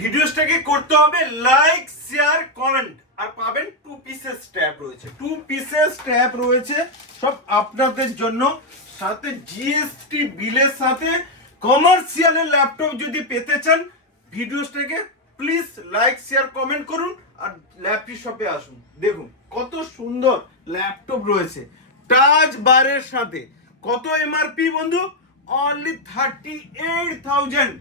ভিডিওসটাকে করতে হবে like, share, comment. আর পাবেন টু পিসেস ট্যাব রয়েছে। টু পিসেস ট্যাব রয়েছে সব আপনাদের জন্য। সাথে জিএসটি বিলের সাথে কমার্শিয়ালের ল্যাপটপ যদি পেতে চান, ভিডিওসটাকে প্লিজ লাইক শেয়ার কমেন্ট করুন আর ল্যাপটপ শপে আসুন। দেখুন, কত সুন্দর ল্যাপটপ রয়েছে। টাচ বারের সাথে। কত এমআরপি বন্ধু? Only thirty eight thousand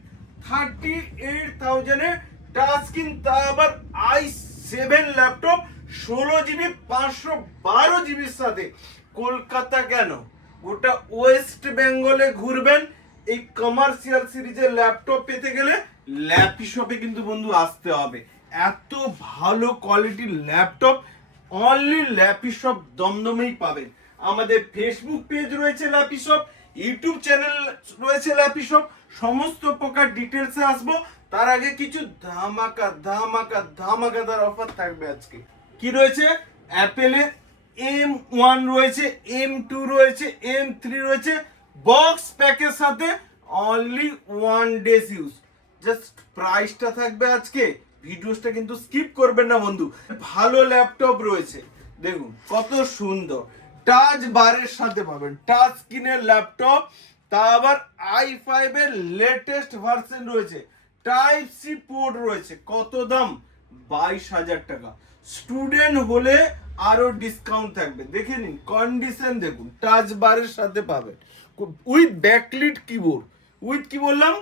thirty eight থাউজেন্ডে touch screen তা আবার আই সেভেন ল্যাপটপ ষোলো জিবি পাঁচশো বারো জিবির সাথে। কলকাতা কেন? গোটা ওয়েস্ট বেঙ্গলে ঘুরবেন, এই কমার্শিয়াল সিরিজের ল্যাপটপ পেতে গেলে ল্যাপি শপে কিন্তু বন্ধু আসতে হবে। এত ভালো কোয়ালিটির ল্যাপটপ অনলি ল্যাপি শপ দমদমেই পাবেন। আমাদের ফেসবুক পেজ রয়েছে ল্যাপি শপ ইউটিউব চ্যানেল রয়েছে ল্যাপি শপ, সমস্ত প্রকার ডিটেলসে আসব। তার আগে কিছু ধামাকা ধামাকা, ধামাকাদার অফার থাকবে আজকে। কি রয়েছে? অ্যাপেলের এম ওয়ান রয়েছে এম টু রয়েছে এম থ্রি রয়েছে। বক্স প্যাকের সাথে only one days use just প্রাইসটা থাকবে আজকে। ভিডিওসটা কিন্তু স্কিপ করবেন না বন্ধু। ভালো ল্যাপটপ রয়েছে। দেখুন, কত সুন্দর। টাচ বারের সাথে পাবেন। টাচ স্ক্রিনের ল্যাপটপ তা আবার আই ফাইভ এর লেটেস্ট ভার্সন রয়েছে। টাইপ সি পোর্ট রয়েছে। কত দাম? বাইশ হাজার টাকা। স্টুডেন্ট হলে আরও ডিসকাউন্ট থাকবে। দেখে নিন কন্ডিশন দেখুন। টাচ বারের সাথে পাবেন। উইথ ব্যাকলিট কিবোর্ড উইথ কি বললাম?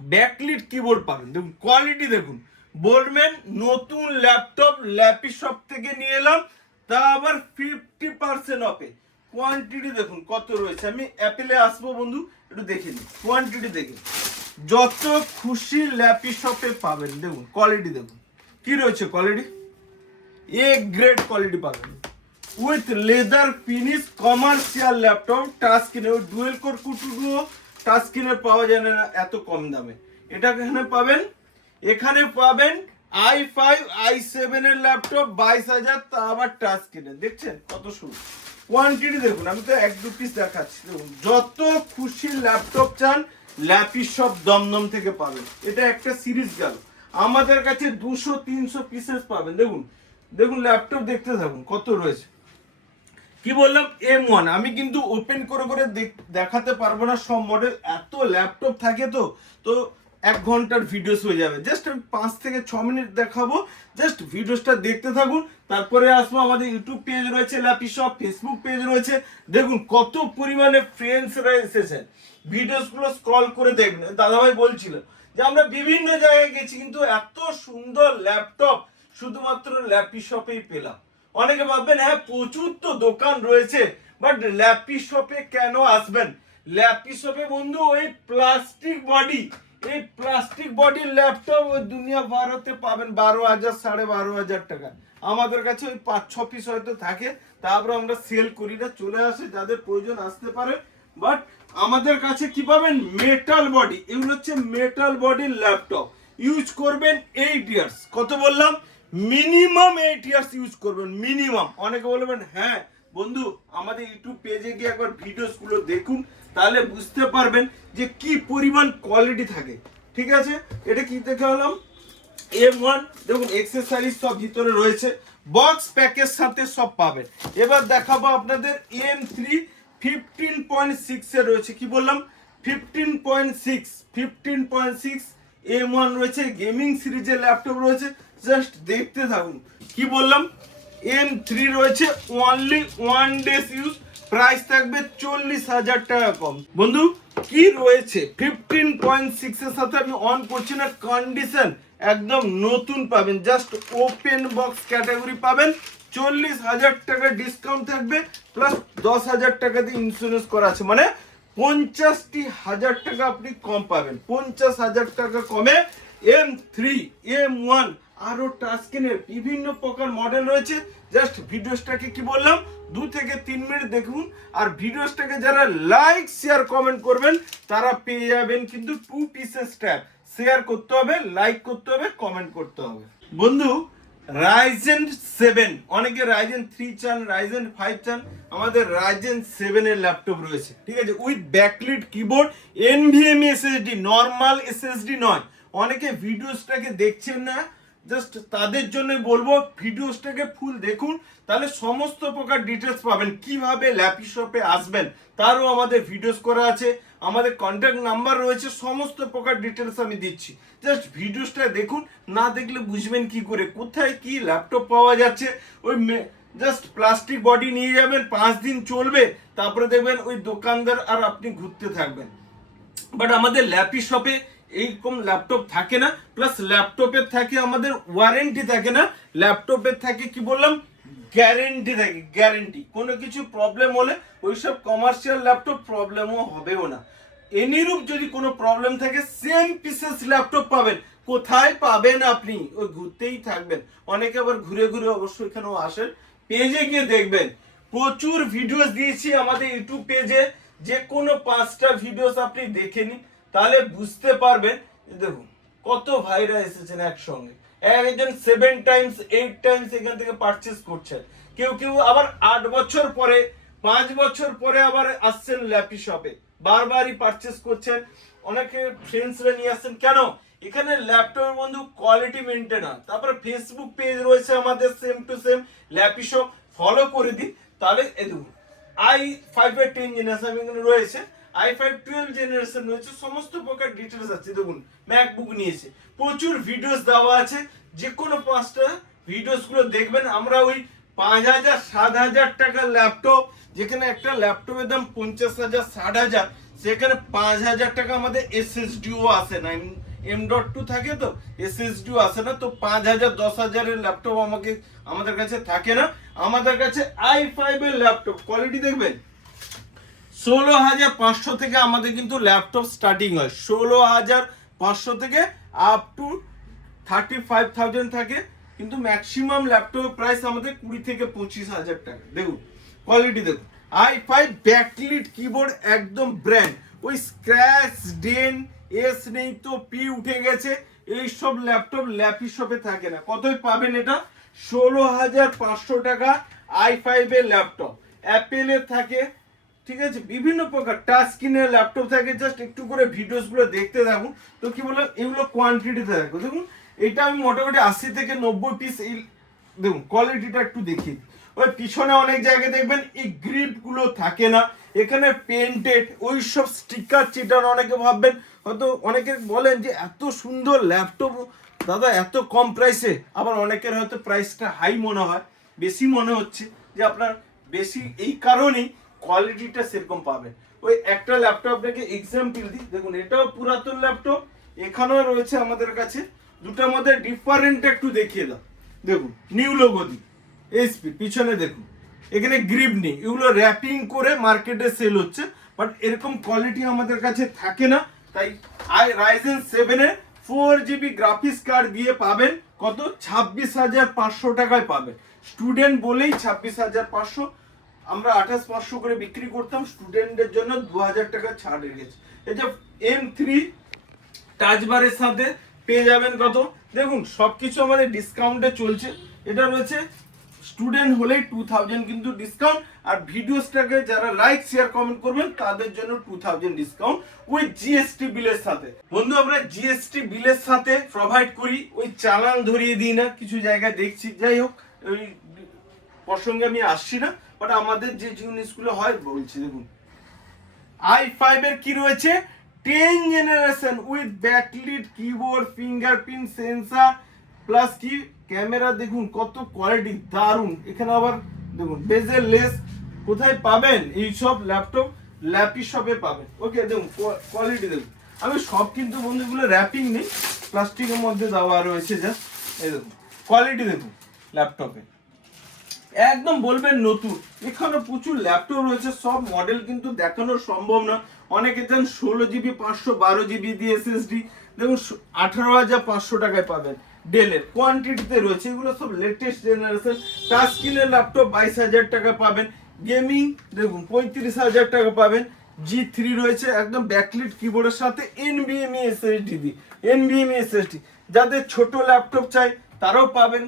ব্যাকলিট কিবোর্ড পাবেন। দেখুন কোয়ালিটি দেখুন। বলবেন নতুন ল্যাপটপ ল্যাপি শপ থেকে নিয়ে এলাম। তা আবার ফিফটি পার্সেন্ট অফে কোয়ান্টিটি দেখুন কত রয়েছে। আমি অ্যাপেলে আসব বন্ধু, একটু দেখে নিন কোয়ান্টিটি দেখুন। যত খুশি ল্যাপি শপে পাবেন, দেখুন কোয়ালিটি দেখুন। কি রয়েছে কোয়ালিটি এ গ্রেড কোয়ালিটি পাবেন। With leather finish commercial laptop touch স্ক্রিনে ওই ডুয়েল কোর কুটুগুলো টাচ স্ক্রিনে পাওয়া যায় না, এত কম দামে। এটা এখানে পাবেন। এখানে পাবেন আই ফাইভ আই সেভেন এর ল্যাপটপ বাইশ হাজার, তা আবার টাচ স্ক্রিনে দেখছেন কত সুন্দর। কোয়ান্টিটি দেখুন, আমি তো এক দু পিস দেখাচ্ছি। দেখুন, যত খুশি ল্যাপটপ চান, ল্যাপি সব দমদম থেকে পাবেন। এটা একটা সিরিজ গেল। আমাদের কাছে দুশো, তিনশো পিসেস পাবেন। দেখুন দেখুন ল্যাপটপ দেখতে থাকুন, কত রয়েছে। কি বললাম? এম ওয়ান আমি কিন্তু ওপেন করে করে দেখ- দেখাতে পারব না, সব মডেল এত ল্যাপটপ থাকে তো তো এক ঘণ্টার ভিডিওস হয়ে যাবে। জাস্ট আমি পাঁচ থেকে ছ মিনিট দেখাবো। জাস্ট ভিডিওসটা দেখতে থাকুন। তারপরে আসব আমাদের ইউটিউব পেজ রয়েছে ল্যাপি শপ ফেসবুক পেজ রয়েছে। দেখুন কত পরিমাণে ফ্রেন্ডসরা এসেছেন। ভিডিওসগুলো স্ক্রল করে দেখবেন দাদাভাই বলছিল যে, আমরা বিভিন্ন জায়গায় গেছি, কিন্তু এত সুন্দর ল্যাপটপ শুধুমাত্র ল্যাপি শপেই পেলাম। অনেকে ভাববেন হ্যাঁ প্রচুর তো দোকান রয়েছে বাট ল্যাপি শপে কেন আসবেন? ল্যাপি শপে বন্ধু, ওই প্লাস্টিক বডি এই প্লাস্টিক বডির ল্যাপটপ ওই দুনিয়া ভারতে পাবেন বারো হাজার, সাড়ে বারো হাজার টাকা। আমাদের কাছে ওই পাঁচ, ছ পিস হয়তো থাকে, তারপর আমরা সেল করি না, চলে আসে, যাদের প্রয়োজন আসতে পারে। বাট আমাদের কাছে কি পাবেন? মেটাল বডি এগুলো হচ্ছে মেটাল বডির ল্যাপটপ ইউজ করবেন এইট ইয়ার্স কত বললাম? মিনিমাম এইট ইয়ার্স ইউজ করবেন মিনিমাম অনেকে বলবেন হ্যাঁ বন্ধু, আমাদের ইউটিউব পেজে গিয়ে একবার ভিডিওসগুলো দেখুন, তাহলে বুঝতে পারবেন যে কি পরিমাণ কোয়ালিটি থাকে। ঠিক আছে? এটা কি দেখে হলাম এম ওয়ান দেখুন এক্সেসারিজ সব ভিতরে রয়েছে। বক্স প্যাকের সাথে সব পাবেন। এবার দেখাবো আপনাদের M three fifteen point six রয়েছে। কি বললাম? Fifteen point six fifteen point six M one রয়েছে। গেমিং সিরিজের ল্যাপটপ রয়েছে। জাস্ট দেখতে থাকুন। কি বললাম? এম থ্রি রয়েছে only one days use price থাকবে চল্লিশ হাজার টাকা কম। বন্ধু, কি রয়েছে? ফিফটিন পয়েন্ট সিক্স এর সাথে আমি অন করছি না কন্ডিশন একদম নতুন পাবেন। জাস্ট ওপেন বক্স ক্যাটাগরি পাবেন। চল্লিশ হাজার টাকা ডিসকাউন্ট থাকবে প্লাস দশ হাজার টাকা দিয়ে ইন্স্যুরেন্স করা আছে। মানে পঞ্চাশটি হাজার টাকা আপনি কম পাবেন। পঞ্চাশ হাজার টাকা কমে এম থ্রি এম ওয়ান আরও টাস্কিনের বিভিন্ন প্রকার মডেল রয়েছে। জাস্ট ভিডিওসটাকে কি বললাম? দু থেকে তিন মিনিট দেখুন। আর ভিডিওসটাকে যারা লাইক শেয়ার কমেন্ট করবেন, তারা পেয়ে যাবেন কিন্তু টু পিসেস ট্যাব শেয়ার করতে হবে লাইক করতে হবে কমেন্ট করতে হবে। বন্ধু রাইজেন সেভেন অনেকে রাইজেন থ্রি চান রাইজেন ফাইভ চান। আমাদের রাইজেন সেভেন এর ল্যাপটপ রয়েছে। ঠিক আছে? With backlit keyboard NVMe SSD normal SSD নয়। অনেকে ভিডিওসটাকে দেখছেন না। জাস্ট তাদের জন্য বলব ভিডিওসটাকে ফুল দেখুন, তাহলে সমস্ত প্রকার ডিটেলস পাবেন। কীভাবে ল্যাপি শপে আসবেন, তারও আমাদের ভিডিওস করা আছে, আমাদের কন্ট্যাক্ট নাম্বার রয়েছে, সমস্ত প্রকার ডিটেলস আমি দিচ্ছি। জাস্ট ভিডিওসটা দেখুন, না দেখলে বুঝবেন কি করে, কোথায় কি ল্যাপটপ পাওয়া যাচ্ছে, ওই জাস্ট প্লাস্টিক বডি নিয়ে যাবেন, পাঁচ দিন চলবে, তারপরে দেখবেন ওই দোকানদার আর আপনি ঘুরতে থাকবেন। বাট আমাদের ল্যাপি শপে এইরকম ল্যাপটপ থাকে না প্লাস ল্যাপটপের থাকে আমাদের ওয়ারেন্টি থাকে না ল্যাপটপের থাকে কি বললাম? গ্যারেন্টি থাকে গ্যারেন্টি কোনো কিছু প্রবলেম হলে ওইসব কমার্শিয়াল ল্যাপটপ প্রবলেমও হবেও না। এনিরূপ যদি কোনো প্রবলেম থাকে সেম পিসেস ল্যাপটপ পাবেন। কোথায় পাবেন আপনি? ওই ঘুরতেই থাকবেন। অনেকে আবার ঘুরে ঘুরে অবশ্যই এখানেও আসেন। পেজে গিয়ে দেখবেন। প্রচুর ভিডিওস দিয়েছি আমাদের ইউটিউব পেজে যে কোনো পাঁচটা ভিডিওস আপনি দেখে নিন। তাহলে বুঝতে পারবেন, দেখুন, কত ভাইরা এসেছেন একসঙ্গে। একজন সেভেন টাইমস এইট টাইমস এখান থেকে পারচেস করছেন। কেউ কেউ আবার আট বছর পরে, পাঁচ বছর পরে আবার আসছেন ল্যাপি শপে বারবারই পারচেস করছেন। অনেকে ফ্রেন্ডসরা নিয়ে আসছেন। কেন? এখানে ল্যাপটপের বন্ধু কোয়ালিটি মেনটেন হয় তারপরে ফেসবুক পেজ রয়েছে আমাদের same to same lappy shop follow করে দিন। তাহলে, এ দেখুন আই ফাইভ এর টেন জেনারেশন রয়েছে। আই ফাইভ টুয়েলভ জেনারেশন রয়েছে, সমস্ত প্রকার ডিটেলস আছে, দেখুন ম্যাকবুক নিয়েছে। প্রচুর ভিডিওস দেওয়া আছে যে কোনো পাঁচটা ভিডিওসগুলো দেখবেন, আমরা ওই পাঁচ হাজার, সাত হাজার টাকার ল্যাপটপ যেখানে একটা ল্যাপটপের দাম পঞ্চাশ হাজার, ষাট হাজার, সেখানে পাঁচ হাজার টাকা আমাদের এসএসডিও আসে না। এম ডট টু থাকে তো এসএসডিও আসে না, তো পাঁচ হাজার, দশ হাজারের ল্যাপটপ আমাকে, আমাদের কাছে থাকে না। আমাদের কাছে আই ফাইভ এর ল্যাপটপ কোয়ালিটি দেখবেন? ষোলো হাজার পাঁচশো থেকে আমাদের কিন্তু ল্যাপটপ স্টার্টিং হয়। ষোলো হাজার পাঁচশো থেকে up to thirty five thousand থাকে। কিন্তু ম্যাক্সিমাম ল্যাপটপের প্রাইস আমাদের কুড়ি থেকে পঁচিশ হাজার টাকা। দেখুন কোয়ালিটি দেখুন। আই ফাইভ ব্যাকলিট কিবোর্ড একদম ব্র্যান্ড ওই স্ক্র্যাচ ডেন এস নেই তো পি উঠে গেছে। এইসব ল্যাপটপ ল্যাপি শপে থাকে না। কতই পাবেন এটা? ষোলো হাজার পাঁচশো টাকা আই ফাইভের ল্যাপটপ অ্যাপেলের থাকে। ঠিক আছে? বিভিন্ন প্রকার টাচ স্ক্রিনের ল্যাপটপ থাকে জাস্ট একটু করে ভিডিওসগুলো দেখতে থাকুন। তো কি বললাম? এগুলো কোয়ান্টিটিতে থাকবে। দেখুন, এটা আমি মোটামুটি আশি থেকে নব্বই পিস এই দেখুন কোয়ালিটিটা একটু দেখি ওই পিছনে অনেক জায়গায় দেখবেন, এই গ্রিপগুলো থাকে না। এখানে পেন্টেড ওই সব স্টিকার চিটার অনেকে ভাববেন, হয়তো অনেকে বলেন যে, এত সুন্দর ল্যাপটপ দাদা, এত কম প্রাইসে আবার অনেকের হয়তো প্রাইসটা হাই মনে হয়, বেশি মনে হচ্ছে যে, আপনার বেশি এই কারণেই কোয়ালিটিটা সেরকম পাবেন ওই একটা ল্যাপটপ আপনাকে এক্সাম্পল দিই। দেখুন, এটাও পুরাতন ল্যাপটপ এখানেও রয়েছে আমাদের কাছে। দুটার মধ্যে ডিফারেন্ট একটু দেখিয়ে দাও। দেখুন নিউ লোগো দিই। এসপি পিছনে দেখুন। এখানে গ্রিপ নেই। এগুলো র্যাপিং করে মার্কেটে সেল হচ্ছে বাট এরকম কোয়ালিটি আমাদের কাছে থাকে না। তাই আই রাইজেন সেভেনের ফোর জিবি গ্রাফিক্স কার্ড দিয়ে পাবেন। কত? ছাব্বিশ হাজার পাঁচশো টাকায় পাবেন। স্টুডেন্ট বলেই ছাব্বিশ হাজার পাঁচশো। আমরা আঠাশ পাঁচশো করে বিক্রি করতাম স্টুডেন্টদের জন্য দু হাজার টাকা ছাড় রেখেছে। যে এম থ্রি টাচবারের সাথে পেয়ে যাবেন কত? দেখুন, সবকিছু আমাদের ডিসকাউন্টে চলছে। এটা রয়েছে স্টুডেন্ট হলেই টু থাউজেন্ড কিন্তু ডিসকাউন্ট আর ভিডিওসটাকে যারা লাইক শেয়ার কমেন্ট করবেন, তাদের জন্য টু থাউজেন্ড ডিসকাউন্ট ওই জিএসটি বিলের সাথে। বন্ধু, আমরা জিএসটি বিলের সাথে প্রোভাইড করি, ওই চালান ধরিয়ে দিই না, কিছু জায়গায় দেখছি। যাই হোক, ওই প্রসঙ্গে আমি আসছি না বাট আমাদের যে জিনিসগুলো হয়, বলছি, দেখুন। আই ফাইভ এর কি রয়েছে? Ten generation with backlit keyboard fingerprint sensor plus কি? ক্যামেরা দেখুন, কত কোয়ালিটি দারুণ এখানে আবার, দেখুন বেজের লেস কোথায় পাবেন? এইসব ল্যাপটপ ল্যাপি শপে পাবেন। ওকে দেখুন কোয়ালিটি দেখুন। আমি সব কিন্তু বন্ধুগুলো র্যাপিং নেই প্লাস্টিকের মধ্যে দেওয়া রয়েছে জাস্ট এই দেখুন কোয়ালিটি দেখুন ল্যাপটপে একদম বলবেন নতুন। এখানে প্রচুর ল্যাপটপ রয়েছে, সব মডেল কিন্তু দেখানো সম্ভব না। অনেকে চান ষোলো জিবি পাঁচশো, বারো জিবি দিয়ে এসএসডি দেখুন আঠারো হাজার পাঁচশো টাকায় পাবেন। ডেলের কোয়ান্টিটিতে রয়েছে, এগুলো সব লেটেস্ট জেনারেশন টাচ স্ক্রিনের ল্যাপটপ বাইশ হাজার টাকা পাবেন। গেমিং দেখুন, পঁয়ত্রিশ হাজার টাকা পাবেন। জি থ্রি রয়েছে, একদম ব্যাকলিট কিবোর্ডের সাথে এনবিএমই এসএসডি দি এনবিএমই এসএসডি যাদের ছোট ল্যাপটপ চাই, তারাও পাবেন।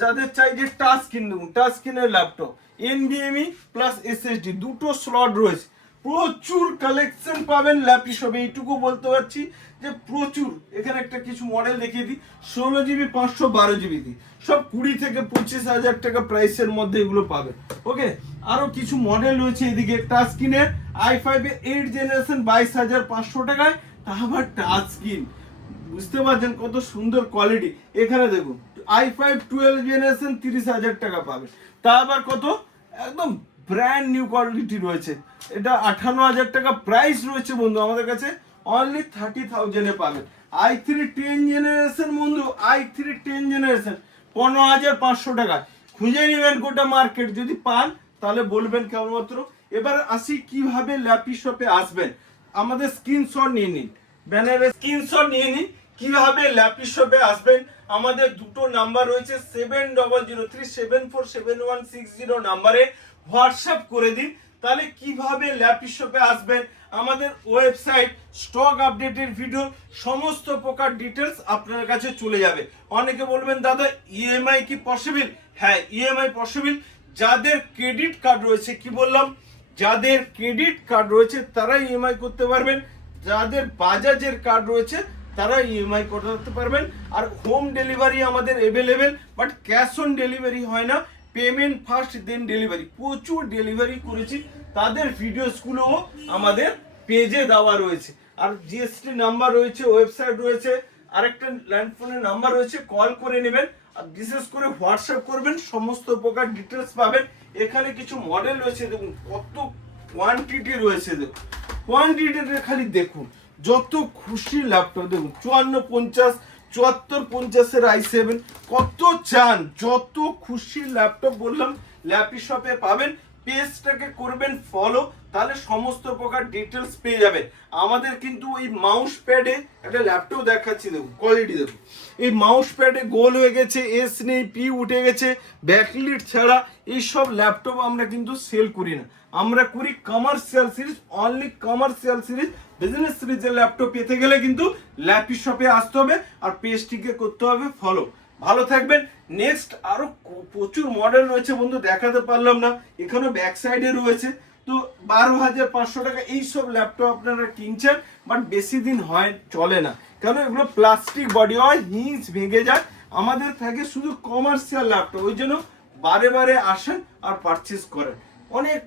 যাদের চাই যে টাচ স্ক্রিন দেখুন টাচ স্ক্রিনের ল্যাপটপ এনবিএমই প্লাস এসএসডি দুটো স্লট রয়েছে। প্রচুর কালেকশন পাবেন ল্যাপি সবে এইটুকু বলতে পারছি যে প্রচুর। এখানে একটা কিছু মডেল দেখিয়ে দিই, ষোলো জিবি পাঁচশো বারো জিবি দিই সব কুড়ি থেকে পঁচিশ হাজার টাকা প্রাইসের মধ্যে এগুলো পাবে ওকে? আরও কিছু মডেল রয়েছে এদিকে টাচ স্ক্রিনের আই ফাইভ এইট জেনারেশন বাইশ হাজার পাঁচশো টাকায়। তা আবার টাচ স্ক্রিন বুঝতে পারছেন কত সুন্দর কোয়ালিটি এখানে দেখুন আই ফাইভ টুয়েলভ জেনারেশন তিরিশ হাজার টাকা পাবে। তা আবার কত? একদম ব্র্যান্ড নিউ কোয়ালিটি রয়েছে। এটা আঠান্ন হাজার টাকা প্রাইস রয়েছে বন্ধু আমাদের কাছে। অনলি থার্টি থাউজেন্ডে পাবেন আই থ্রি টেন জেনারেশন বন্ধু আই থ্রি টেন জেনারেশন পনেরো হাজার পাঁচশো টাকা। খুঁজে নেবেন গোটা মার্কেট যদি পান, তাহলে বলবেন কেবলমাত্র। এবার আসি কীভাবে ল্যাপি শপে আসবেন। আমাদের স্ক্রিনশট নিয়ে নিন। ব্যানারের স্ক্রিনশট নিয়ে নিন। কীভাবে ল্যাপি শপে আসবেন? আমাদের দুটো নাম্বার রয়েছে seven double zero three seven four seven one six zero নাম্বারে। হোয়াটসঅ্যাপ করে দিন, তাহলে কীভাবে ল্যাপি শপে আসবেন? আমাদের ওয়েবসাইট, স্টক আপডেটের ভিডিও সমস্ত প্রকার ডিটেলস আপনার কাছে চলে যাবে। অনেকে বলবেন, দাদা ইএমআই কি পসিবল হ্যাঁ ইএমআই পসিবল যাদের ক্রেডিট কার্ড রয়েছে, কি বললাম? যাদের ক্রেডিট কার্ড রয়েছে তারা ইএমআই করতে পারবেন। যাদের বাজাজের কার্ড রয়েছে তারা ইএমআই করতে পারবেন। আর হোম ডেলিভারি আমাদের available but cash on delivery হয় না। পেমেন্ট ফার্স্ট দেন ডেলিভারি প্রচুর ডেলিভারি করেছি। তাদের ভিডিওসগুলোও আমাদের পেজে দেওয়া রয়েছে। আর জিএসটি নাম্বার রয়েছে ওয়েবসাইট রয়েছে, আরেকটা ল্যান্ড ফোনের নাম্বার রয়েছে কল করে নেবেন। আর বিশেষ করে হোয়াটসঅ্যাপ করবেন, সমস্ত প্রকার ডিটেলস পাবেন। এখানে কিছু মডেল রয়েছে, দেখুন, কত কোয়ান্টিটি রয়েছে, দেখুন। কোয়ান্টিটিটা খালি দেখুন। যত খুশি ল্যাপটপ দেখুন, চুয়ান্ন পঞ্চাশ, চুয়াত্তর পঞ্চাশের আই সেভেন কত চান, যত খুশি ল্যাপটপ বললাম ল্যাপি শপে পাবেন। পেজটাকে করবেন ফলো তাহলে সমস্ত প্রকার ডিটেলস পেয়ে যাবেন। আমাদের কিন্তু এই মাউস প্যাডে একটা ল্যাপটপ দেখাচ্ছি, দেখুন কোয়ালিটি দেখুন। এই মাউস প্যাডে গোল হয়ে গেছে এস নেই পি উঠে গেছে ব্যাকলিট ছাড়া এইসব ল্যাপটপ আমরা কিন্তু সেল করি না। আমরা করি commercial series only commercial series business সিরিজের ল্যাপটপ পেতে গেলে কিন্তু ল্যাপি শপে আসতে হবে আর পেজটিকে করতে হবে ফলো ভালো থাকবেন। নেক্সট আরও ক- প্রচুর মডেল রয়েছে বন্ধু, দেখাতে পারলাম না। এখানে ব্যাক সাইডে রয়েছে। তো বারো হাজার পাঁচশো টাকা এইসব ল্যাপটপ আপনারা কিনছেন বাট বেশি দিন হয়, চলে না। কেন এগুলো প্লাস্টিক বডি হয় হিঞ্চ ভেঙে যায়। আমাদের থাকে শুধু কমার্শিয়াল ল্যাপটপ ওই জন্য বারে বারে আসেন আর পারচেস করেন। অনেক,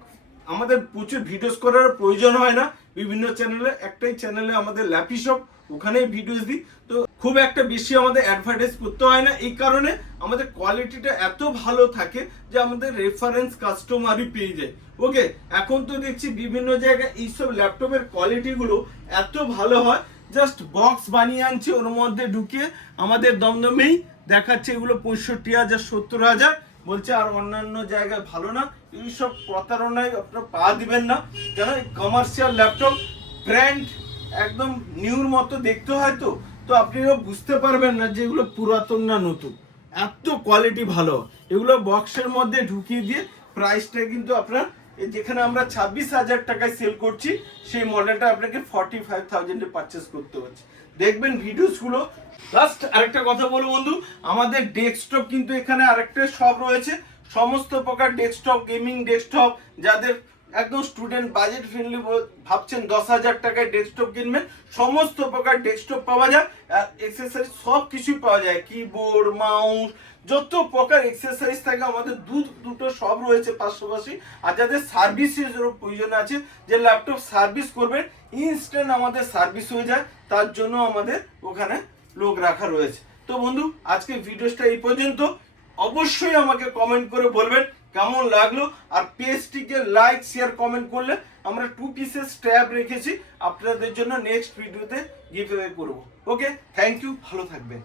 আমাদের প্রচুর ভিডিওস করার প্রয়োজন হয় না। বিভিন্ন চ্যানেলে একটাই চ্যানেলে আমাদের ল্যাপি শপ ওখানেই ভিডিওস দিই। তো খুব একটা বেশি আমাদের অ্যাডভার্টাইজ করতে হয় না। এই কারণে আমাদের কোয়ালিটিটা এত ভালো থাকে যে আমাদের রেফারেন্স কাস্টমারই পেয়ে যায়। ওকে এখন তো দেখছি বিভিন্ন জায়গায় এইসব ল্যাপটপের কোয়ালিটিগুলো এত ভালো হয় জাস্ট বক্স বানিয়ে আনছে, ওর মধ্যে ঢুকিয়ে আমাদের দমদমেই দেখাচ্ছে এগুলো পঁয়ষট্টি হাজার, সত্তর হাজার। বলছে আর অন্যান্য জায়গায় ভালো না। এইসব প্রতারণায় আপনারা পা দিবেন না। কেন? কমার্শিয়াল ল্যাপটপ ব্র্যান্ড একদম নিউর মতো দেখতে হয় তো তো আপনিও বুঝতে পারবেন না যে এগুলো পুরাতন না নতুন। এত কোয়ালিটি ভালো। এগুলো বক্সের মধ্যে ঢুকিয়ে দিয়ে প্রাইসটা কিন্তু আপনার যেখানে আমরা ছাব্বিশ হাজার টাকায় সেল করছি, সেই মডেলটা আপনাকে ফর্টি ফাইভ থাউজেন্ডে পারচেস করতে হচ্ছে। দেখবেন ভিডিওসগুলো লাস্ট আরেকটা কথা বলব বন্ধু, আমাদের ডেস্কটপ কিন্তু এখানে আরেকটা সব রয়েছে। সমস্ত প্রকার ডেস্কটপ গেমিং ডেস্কটপ যাদের একদম স্টুডেন্ট বাজেট ফ্রেন্ডলি ভাবছেন দশ হাজার টাকায় ডেস্কটপ কিনবেন, সমস্ত প্রকার ডেস্কটপ পাওয়া যায়, আর এক্সেসরিজ সব কিছুই পাওয়া যায় কিবোর্ড মাউস যত প্রকার এক্সারসাইজ থাকে, আমাদের দু দুটো সব রয়েছে পাশাপাশি, আর যাদের সার্ভিসের প্রয়োজন আছে, যে ল্যাপটপ সার্ভিস করবেন ইনস্ট্যান্ট আমাদের সার্ভিস হয়ে যায়, তার জন্য আমাদের ওখানে লোক রাখা রয়েছে। তো বন্ধু আজকে ভিডিওটা এই পর্যন্ত। অবশ্যই আমাকে কমেন্ট করে বলবেন কেমন লাগল? আর পেজটিকে লাইক শেয়ার কমেন্ট করলে আমরা টু পিসেস ট্যাব রেখেছি। আপনাদের জন্য নেক্সট ভিডিওতে গিভ করব। ওকে থ্যাংক ইউ ভালো থাকবেন।